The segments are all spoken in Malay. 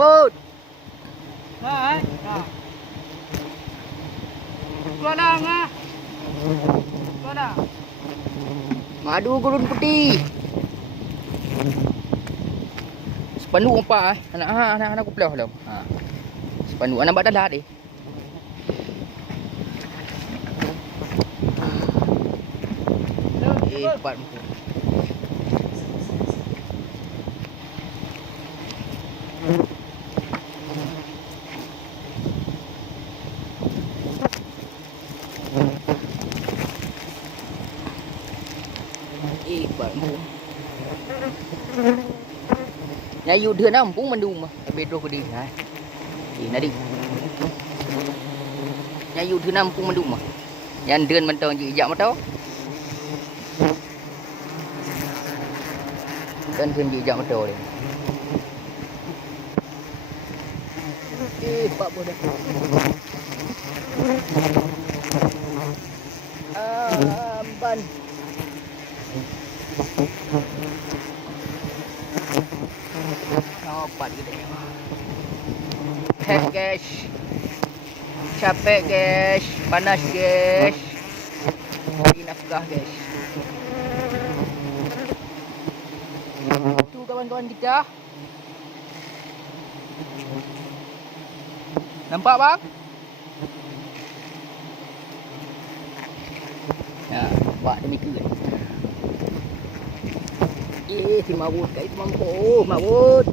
Bangun. Hai. Nah. Keluar dah ngah. Keluar dah. Madu gurun putih. Sepandu apa anak aku pelau belum. Sepandu anak badan dah deh. Cepat. Nyayu dia nampung mendung mah bedro ko di ha. Nadi. Nyayu dia nampung mendung mah. Yang deun mentong je ijak matau. Dan thêm gì dọn đồ đi. Pak bodoh. Ban. Dapat gitu. Head guys. Capek guys, panas guys. Ini nafkah guys. Tu kawan-kawan kita. Nampak bang? Ya, nampak demikian. Si mawut kat itu mampu, mawut.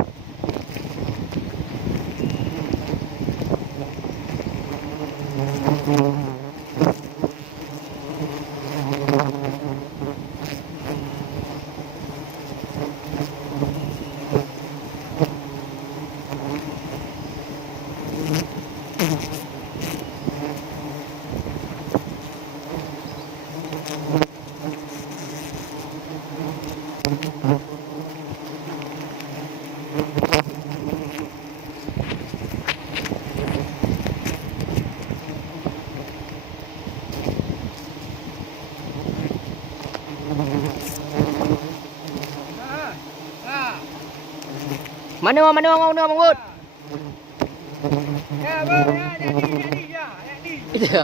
Mana Mahmud? Ya, bang, jadi. Iya.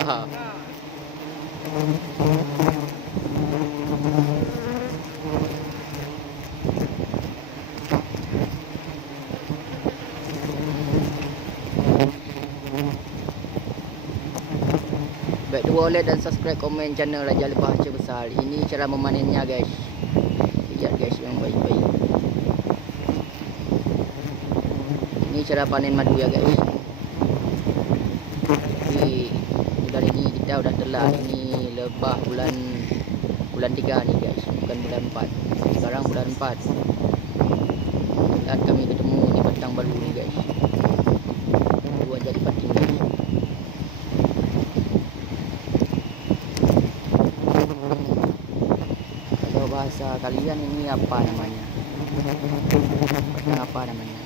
Baik, dua like dan subscribe, komen channel Raja Lebah Aceh Besar. Ini cara memanennya guys. Lihat guys yang baik-baik. Ini cara panen madu ya guys. Jadi bulan ini kita udah telat. Ini lebah bulan 3 nih guys, bukan bulan 4. Sekarang bulan 4. Dan kami ketemu di batang baru nih guys. Dua jadi pating guys. Kalau bahasa kalian ini apa namanya? Batang apa namanya?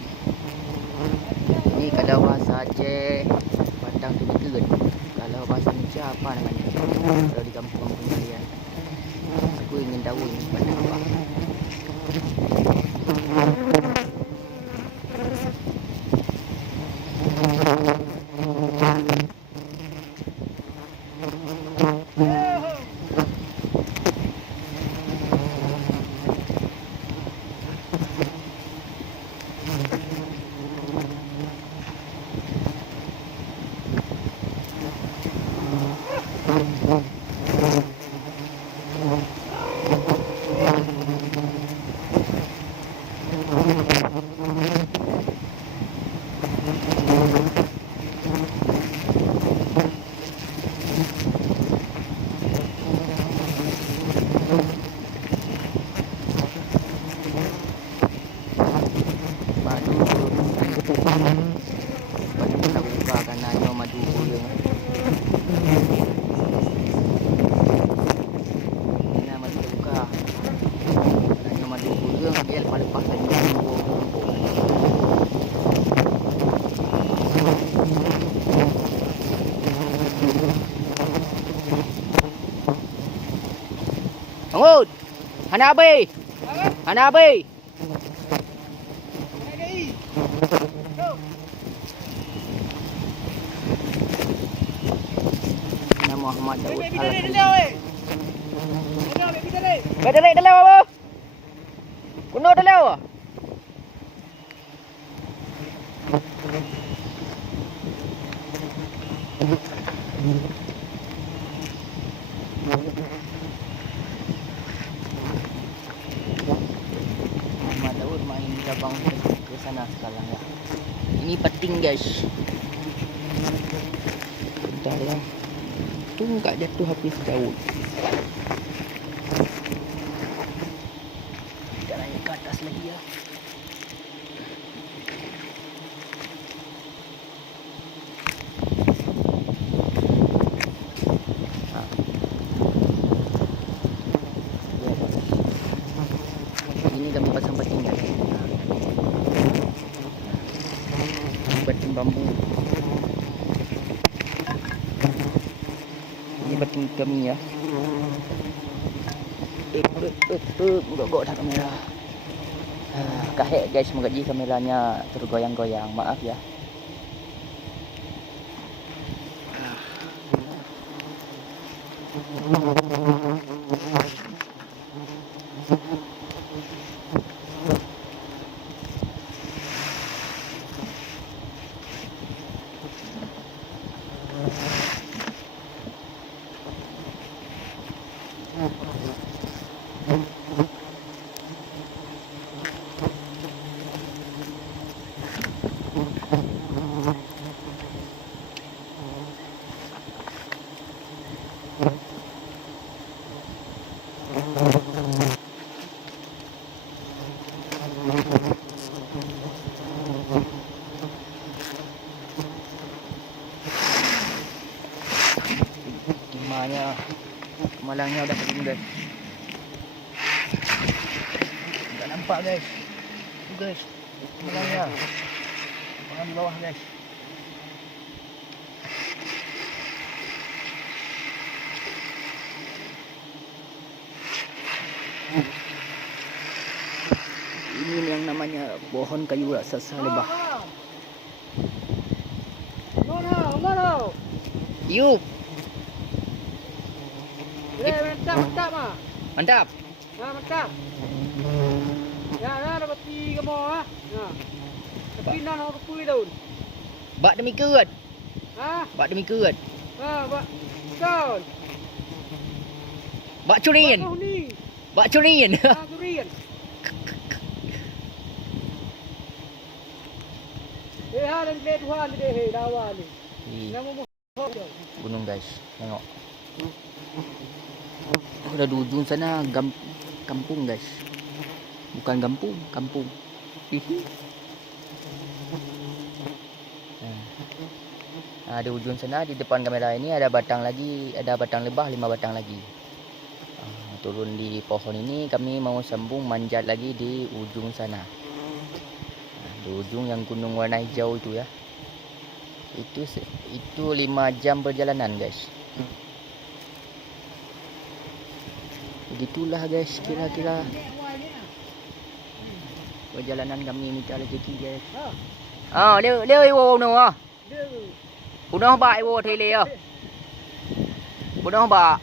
Ini kalau bahasa Aceh batang tunikun. Kalau bahasa Indonesia apa namanya? Kalau di kampung-kampung kalian. Aku ingin tahu ini batang apa. Bangun. Hana abai. Hana abai. Go. Muhammad Daud Baby Al dali Khalid. dali oi. Dali baby dali. Dali dali apa? Kuno dali apa? Muhammad Daud main cabang ke sana sekarang ya. Ini penting guys. Bentar ya. Tu enggak jatuh habis Daud. Kita naik ke atas lagi ya. Ini kami pasang pating guys. Pating bambu. Ini pating kami ya. Gok dah kamera. Kahek guys, mengaji kameranya tergoyang-goyang. Maaf ya. Timahnya, malangnya udah kering guys. Enggak nampak guys. Itu guys, malangnya. Malang di bawah guys. Ini yang namanya pohon kayu raksasa lebah. Mana? Yuk, Mantap ah. mantap. Mantap. Ya, dapat 3 mo ah. Nah. Tapi nan aku pui daun. Bak demi kerut. Ha? Bak demi kerut. Pak. Daun. Bak curian. Oh ni. Bak curian. Durian. Dan bed Tuhan deh dawan ni. Nama mo. Gunung guys, tengok. Udah di ujung sana kampung guys. Bukan kampung. Hihi. Nah, di ujung sana di depan kamera ini ada batang lagi, ada batang lebah 5 batang lagi. Turun di pohon ini kami mau sambung manjat lagi di ujung sana. Di ujung yang gunung warna hijau itu ya. Itu 5 jam perjalanan guys. Begitulah guys kira-kira perjalanan kami minta rezeki guys. Leo iwo no ah. Punah ba iwo thele ah. Punah ba.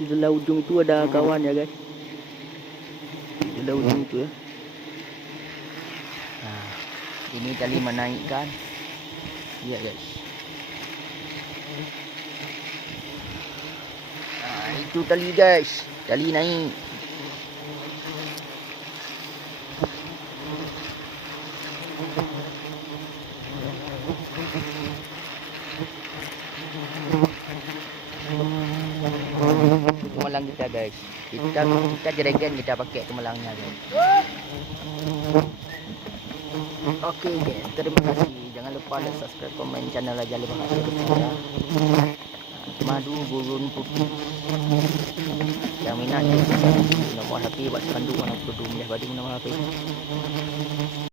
Di dalam ujung itu ada kawan ya guys. Di dalam ujung itu ya. Nah, ini tali menaikkan. Ya guys. Nah, itu tali guys. Tali naik. Tumalang kita guys. Kita jerigen kita pakai tumalangnya guys. Oke guys, terima kasih. Jangan lupa like, subscribe, komen channel Aja Lebah Hasil. Terima madu gurun putih. Yang minat nomor HP buat pandu orang kudu boleh bagi nomor HP.